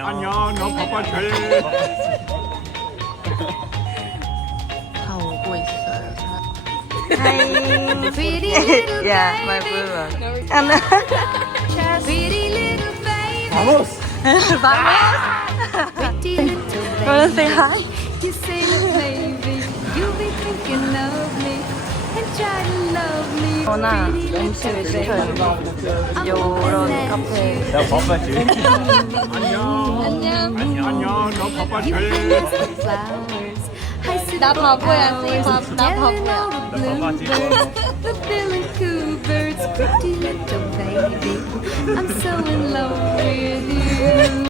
안녕, 너 바빠 잘. 다 오고 있어요. Hi. Pretty little Yeah, baby. my blue one. And pretty little baby. Vamos. Pretty little Wanna baby. say hi? You say that maybe you'll be thinking of me and try to love me. 저나 Pretty little 음식을 baby. 시켜요. 요런 카페. 나 바빠지. 안녕. 안녕, 너 바빠 잘. Flowers. I sit 나 바보야, 나 바보야. 바보지. The feeling cool birds, pretty little baby. I'm so in love with you.